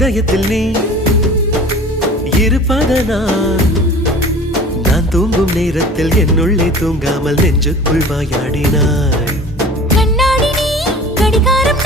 இதயத்தில் நீ இருப்பதனால் நான் தூங்கும் நேரத்தில் என்னுள்ளே தூங்காமல் நெஞ்சுக்குள் வாயாடினாய். கண்ணாடி நீ கடிகாரம்